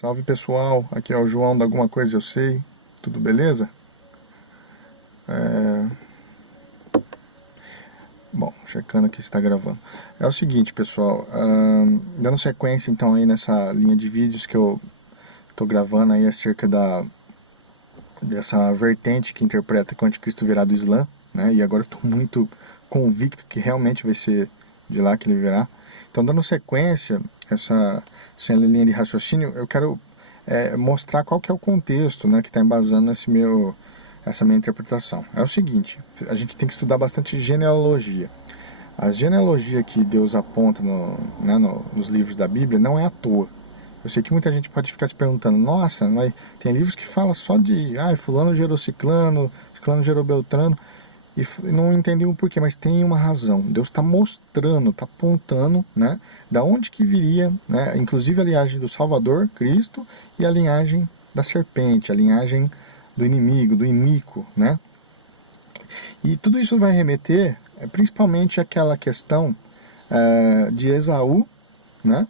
Salve pessoal, aqui é o João da Alguma Coisa Eu Sei, tudo beleza? Bom, checando aqui se está gravando. É o seguinte pessoal, dando sequência então aí nessa linha de vídeos que eu estou gravando aí acerca dessa vertente que interpreta que o anticristo virá do Islã, né? E agora eu estou muito convicto que realmente vai ser de lá que ele virá. Então dando sequência essa linha de raciocínio, eu quero mostrar qual que é o contexto, né, que está embasando essa minha interpretação. É o seguinte, a gente tem que estudar bastante genealogia. A genealogia que Deus aponta nos livros da Bíblia não é à toa. Eu sei que muita gente pode ficar se perguntando, nossa, mas tem livros que falam só de, fulano gerou ciclano, ciclano gerou beltrano, e não entendem o porquê, mas tem uma razão. Deus está mostrando, está apontando, né, da onde que viria, né, inclusive a linhagem do Salvador, Cristo, e a linhagem da serpente, a linhagem do inimigo, do iníquo, né? E tudo isso vai remeter principalmente àquela questão de Esaú, né?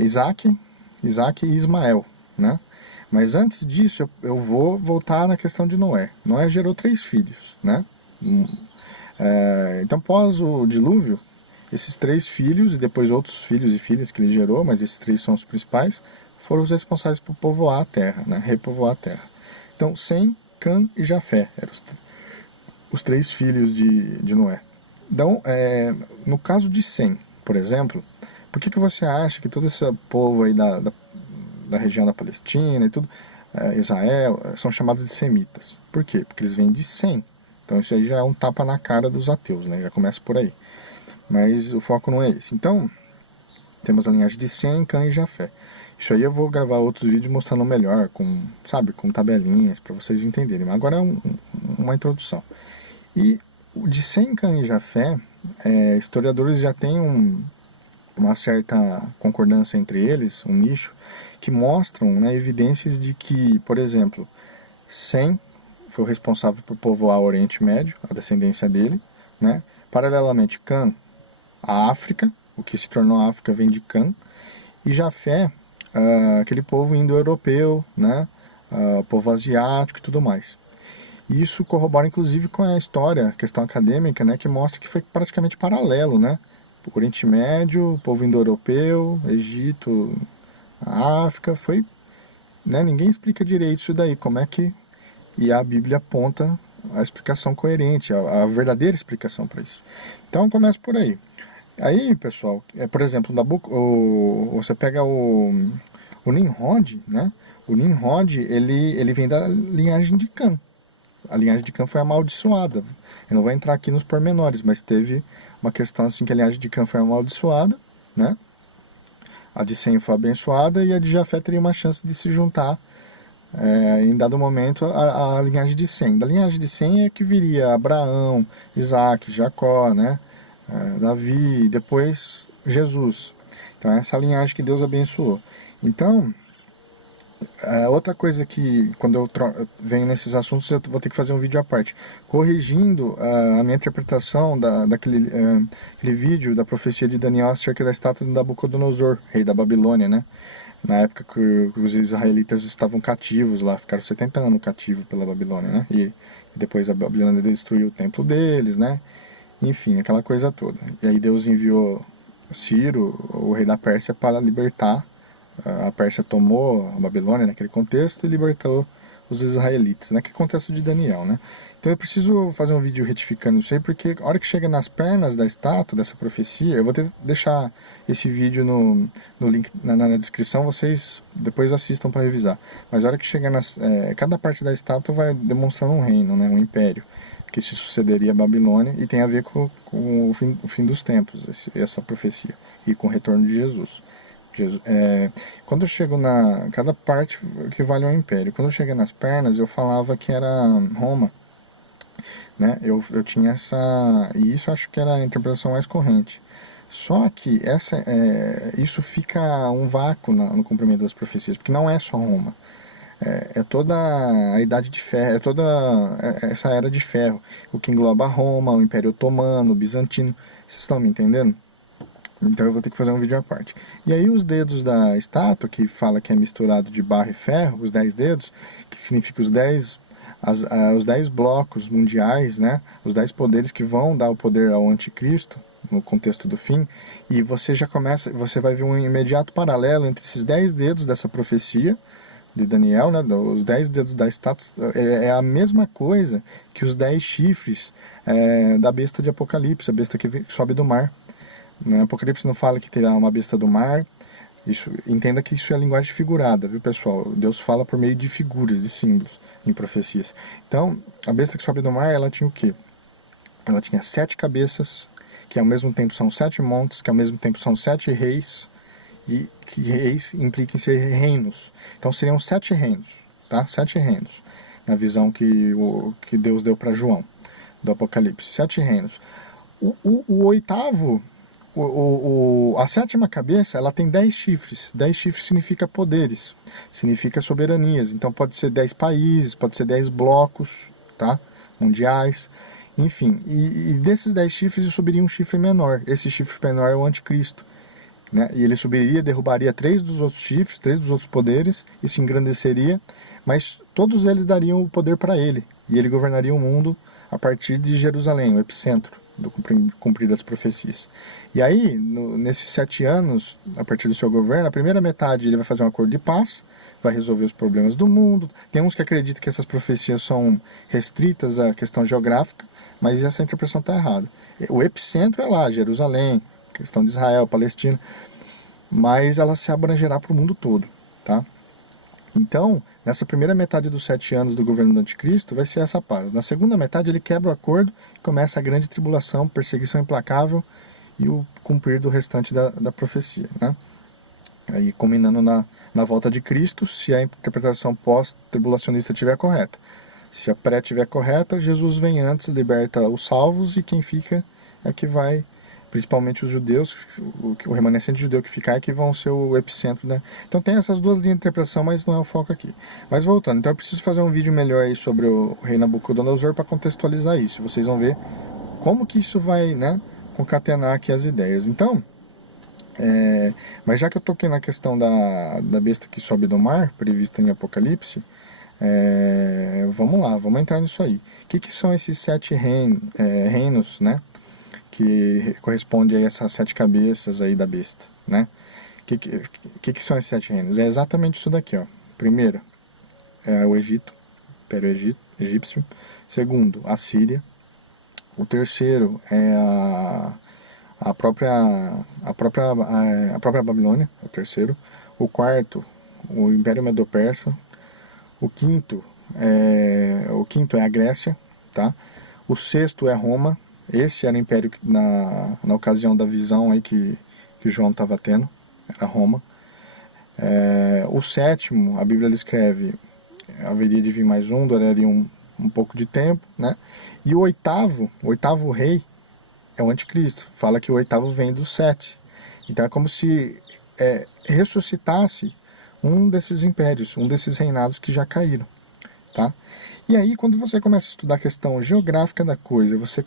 Isaac e Ismael, né? Mas antes disso, eu vou voltar na questão de Noé. Noé gerou 3 filhos, né? Então, após o dilúvio, esses 3 filhos, e depois outros filhos e filhas que ele gerou, mas esses 3 são os principais, foram os responsáveis por povoar a terra, né? Repovoar a terra. Então, Sem, Cã e Jafé eram os 3 filhos de Noé. Então, no caso de Sem, por exemplo, por que você acha que todo esse povo aí da região da Palestina e tudo, Israel, são chamados de semitas? Por quê? Porque eles vêm de Sem. Então isso aí já é um tapa na cara dos ateus, né? Já começa por aí. Mas o foco não é esse. Então, temos a linhagem de Sem, Cã e Jafé. Isso aí eu vou gravar outros vídeos mostrando melhor, com tabelinhas, para vocês entenderem. Mas agora é uma introdução. E de Sem, Cã e Jafé, historiadores já têm uma certa concordância entre eles, um nicho, que mostram, né, evidências de que, por exemplo, Sem foi o responsável por povoar o Oriente Médio, a descendência dele, né? Paralelamente, Cã, a África, o que se tornou a África vem de Cã, e Jafé, aquele povo indo-europeu, né? Povo asiático e tudo mais. E isso corrobora inclusive com a história, a questão acadêmica, né, que mostra que foi praticamente paralelo, né? O Oriente Médio, o povo indo-europeu, Egito, a África, foi, né, ninguém explica direito isso daí, como é que, e a Bíblia aponta a explicação coerente, a verdadeira explicação para isso. Então começa por aí. Aí, pessoal, por exemplo, você pega o Nimrod, né? O Nimrod, ele vem da linhagem de Cã. A linhagem de Cã foi amaldiçoada. Eu não vou entrar aqui nos pormenores, mas teve uma questão assim que a linhagem de Cã foi amaldiçoada, né? A de Sem foi abençoada e a de Jafé teria uma chance de se juntar em dado momento a linhagem de Sem. Da linhagem de Sem é que viria Abraão, Isaac, Jacó, né? Davi e depois Jesus. Então essa é a linhagem que Deus abençoou. Então, outra coisa que, quando eu venho nesses assuntos, eu vou ter que fazer um vídeo à parte, corrigindo a minha interpretação daquele aquele vídeo da profecia de Daniel acerca da estátua de Nabucodonosor, rei da Babilônia, né? Na época que os israelitas estavam cativos lá, ficaram 70 anos cativos pela Babilônia, né? E depois a Babilônia destruiu o templo deles, né? Enfim, aquela coisa toda. E aí Deus enviou Ciro, o rei da Pérsia, para libertar. A Pérsia tomou a Babilônia naquele contexto e libertou os israelitas, naquele contexto de Daniel, né? Então eu preciso fazer um vídeo retificando isso aí, porque a hora que chega nas pernas da estátua, dessa profecia, eu vou deixar esse vídeo no link, na descrição, vocês depois assistam para revisar. Mas a hora que chega cada parte da estátua vai demonstrando um reino, né, um império, que se sucederia a Babilônia, e tem a ver com o fim dos tempos, essa profecia, e com o retorno de Jesus. Quando eu chego cada parte equivale a um império. Quando eu cheguei nas pernas, eu falava que era Roma, né? Eu tinha e isso acho que era a interpretação mais corrente. Só que isso fica um vácuo no cumprimento das profecias, porque não é só Roma. É toda a Idade de Ferro, é toda essa era de ferro, o que engloba Roma, o Império Otomano, o Bizantino. Vocês estão me entendendo? Então eu vou ter que fazer um vídeo à parte. E aí os dedos da estátua, que fala que é misturado de barro e ferro, os 10 dedos, que significa os 10 blocos mundiais, né? Os 10 poderes que vão dar o poder ao anticristo, no contexto do fim, e você vai ver um imediato paralelo entre esses 10 dedos dessa profecia de Daniel, né, os 10 dedos da estátua, é a mesma coisa que os 10 chifres da besta de Apocalipse, a besta que sobe do mar. No Apocalipse não fala que terá uma besta do mar. Entenda que isso é linguagem figurada, viu, pessoal? Deus fala por meio de figuras, de símbolos, em profecias. Então, a besta que sobe do mar, ela tinha o quê? Ela tinha 7 cabeças, que ao mesmo tempo são 7 montes, que ao mesmo tempo são 7 reis, e que reis implica em ser reinos. Então seriam 7 reinos, tá? 7 reinos, na visão que Deus deu para João, do Apocalipse. 7 reinos. O oitavo, a sétima cabeça, ela tem 10 chifres. 10 chifres significa poderes, significa soberanias. Então pode ser 10 países, pode ser 10 blocos, tá? Mundiais. Enfim, e desses 10 chifres subiria um chifre menor. Esse chifre menor é o anticristo. Né? E ele subiria, derrubaria 3 dos outros chifres, 3 dos outros poderes, e se engrandeceria, mas todos eles dariam o poder para ele. E ele governaria o mundo a partir de Jerusalém, o epicentro do cumprir das profecias. E aí, nesses 7 anos, a partir do seu governo, a primeira metade ele vai fazer um acordo de paz, vai resolver os problemas do mundo. Tem uns que acreditam que essas profecias são restritas à questão geográfica, mas essa interpretação está errada. O epicentro é lá, Jerusalém, questão de Israel, Palestina, mas ela se abrangerá para o mundo todo, tá? Então, nessa primeira metade dos 7 anos do governo do anticristo, vai ser essa paz. Na segunda metade, ele quebra o acordo, começa a grande tribulação, perseguição implacável e o cumprir do restante da profecia, né? Aí, culminando na volta de Cristo, se a interpretação pós-tribulacionista estiver correta. Se a pré estiver correta, Jesus vem antes, liberta os salvos, e quem fica é que vai, principalmente os judeus, o remanescente judeu que ficar é que vão ser o epicentro, né? Então tem essas duas linhas de interpretação, mas não é o foco aqui. Mas voltando, então eu preciso fazer um vídeo melhor aí sobre o rei Nabucodonosor para contextualizar isso. Vocês vão ver como que isso vai, né, concatenar aqui as ideias. Então, mas já que eu toquei na questão da besta que sobe do mar, prevista em Apocalipse, vamos lá, vamos entrar nisso aí. O que são esses 7 reinos, né? Que corresponde a essas 7 cabeças aí da besta, né? Que são esses 7 reinos? É exatamente isso daqui, ó. Primeiro é o Egito, Império Egípcio. Segundo, a Síria. O terceiro é a própria Babilônia, o terceiro. O quarto, o Império Medo-Persa. O quinto é a Grécia, tá? O sexto é Roma. Esse era o império que, na ocasião da visão aí que João estava tendo, era Roma. O sétimo, a Bíblia descreve, haveria de vir mais um, duraria um pouco de tempo, né? E o oitavo rei é o anticristo. Fala que o oitavo vem dos 7. Então é como se ressuscitasse um desses impérios, um desses reinados que já caíram, tá? E aí, quando você começa a estudar a questão geográfica da coisa, você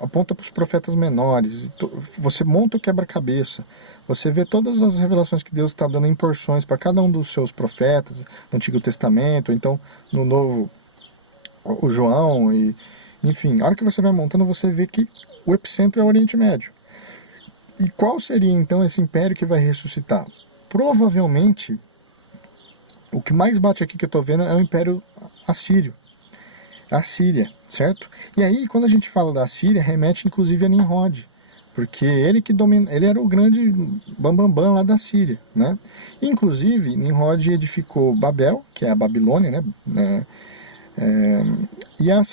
aponta para os profetas menores, você monta o quebra-cabeça, você vê todas as revelações que Deus está dando em porções para cada um dos seus profetas, no Antigo Testamento, então no Novo, o João, e enfim, a hora que você vai montando, você vê que o epicentro é o Oriente Médio. E qual seria então esse império que vai ressuscitar? Provavelmente, o que mais bate aqui que eu estou vendo é o Império Assírio. A Síria, certo? E aí, quando a gente fala da Síria, remete inclusive a Nimrod, porque ele era o grande bambambam lá da Síria, né? Inclusive, Nimrod edificou Babel, que é a Babilônia, né?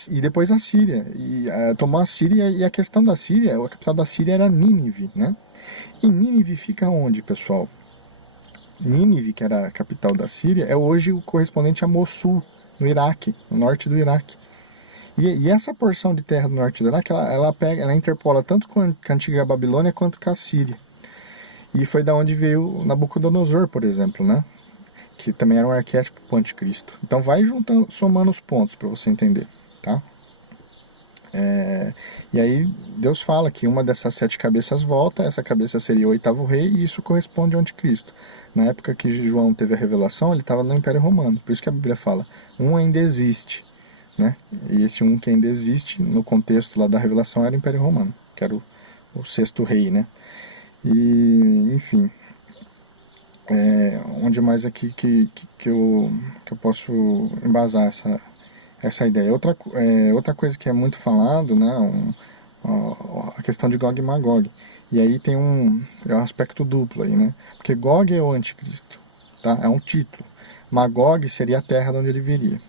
E depois a Síria, tomou a Síria, e a questão da Síria, a capital da Síria era Nínive, né? E Nínive fica onde, pessoal? Nínive, que era a capital da Síria, é hoje o correspondente a Mossul, no Iraque, no norte do Iraque. E essa porção de terra do norte do Iraque, ela interpola tanto com a antiga Babilônia quanto com a Síria. E foi da onde veio o Nabucodonosor, por exemplo, né? Que também era um arquétipo do anticristo. Então vai somando os pontos para você entender, tá? E aí Deus fala que uma dessas 7 cabeças volta, essa cabeça seria o 8º rei, e isso corresponde ao anticristo. Na época que João teve a revelação, ele estava no Império Romano, por isso que a Bíblia fala, um ainda existe, né? E esse um que ainda existe, no contexto lá da revelação, era o Império Romano, que era o 6º rei, né? E, enfim, onde mais aqui que eu posso embasar essa ideia? Outra coisa que é muito falado, né, a questão de Gog e Magog. E aí tem um aspecto duplo aí, né? Porque Gog é o anticristo, tá? É um título. Magog seria a terra de onde ele viria.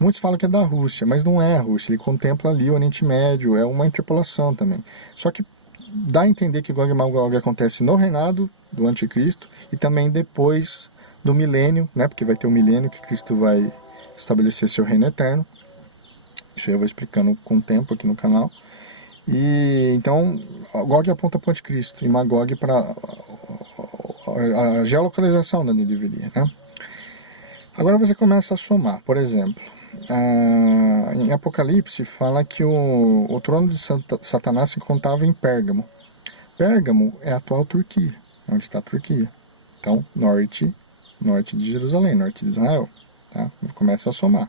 Muitos falam que é da Rússia, mas não é a Rússia. Ele contempla ali o Oriente Médio, é uma interpolação também. Só que dá a entender que Gog e Magog acontece no reinado do anticristo e também depois do milênio, né? Porque vai ter o milênio que Cristo vai estabelecer seu reino eterno. Isso eu vou explicando com o tempo aqui no canal. E então Gog aponta para o anticristo e Magog para a geolocalização da onde ele viria, né? Agora você começa a somar, por exemplo, em Apocalipse fala que o trono de Satanás se encontrava em Pérgamo. Pérgamo é a atual Turquia, onde está a Turquia. Então, norte de Jerusalém, norte de Israel. Tá? Começa a somar.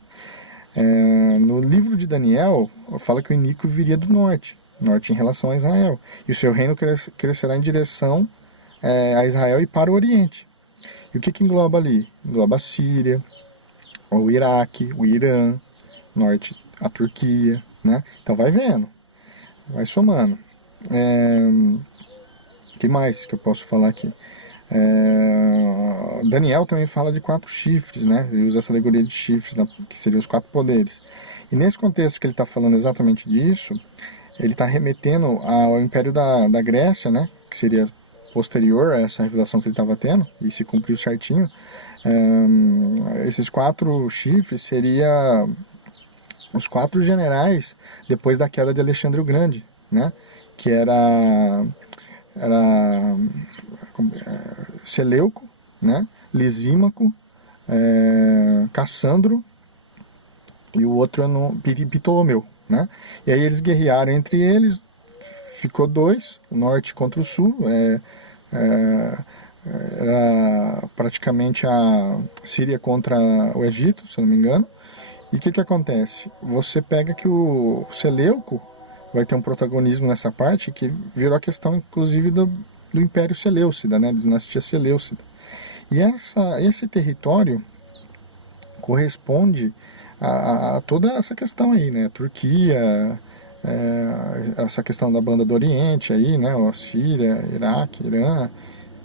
No livro de Daniel, fala que o iníquo viria do norte em relação a Israel. E o seu reino crescerá em direção a Israel e para o Oriente. E o que engloba ali? Engloba a Síria, o Iraque, o Irã, norte a Turquia, né? Então vai vendo, vai somando. O que mais que eu posso falar aqui? Daniel também fala de 4 chifres, né? Ele usa essa alegoria de chifres, né? Que seriam os 4 poderes. E nesse contexto que ele está falando exatamente disso, ele está remetendo ao Império da Grécia, né? Que seria posterior a essa revelação que ele estava tendo, e se cumpriu certinho. Esses 4 chifres seriam os 4 generais depois da queda de Alexandre o Grande, né? Que era Seleuco, né? Lisímaco, Cassandro e o outro Ptolomeu, né? E aí eles guerrearam entre eles, ficou 2, o norte contra o sul, era praticamente a Síria contra o Egito, se eu não me engano. E o que acontece? Você pega que o Seleuco vai ter um protagonismo nessa parte, que virou a questão, inclusive, do Império Seleucida, né, da dinastia Seleucida. E esse território corresponde a toda essa questão aí, né, Turquia, essa questão da banda do Oriente aí, né, Síria, Iraque, Irã,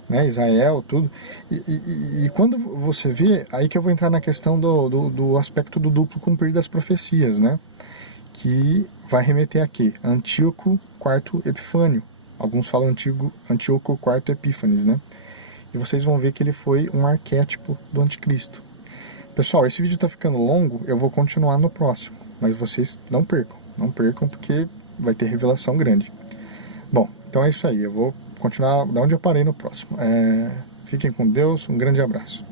né, Israel, tudo. E quando você vê, aí que eu vou entrar na questão do aspecto do duplo cumprir das profecias, né, que vai remeter a quê? Antíoco IV Epifânio. Alguns falam Antíoco IV Epífanes, né? E vocês vão ver que ele foi um arquétipo do anticristo. Pessoal, esse vídeo está ficando longo, eu vou continuar no próximo, mas vocês não percam porque vai ter revelação grande. Bom, então é isso aí, eu vou continuar da onde eu parei no próximo. Fiquem com Deus, um grande abraço.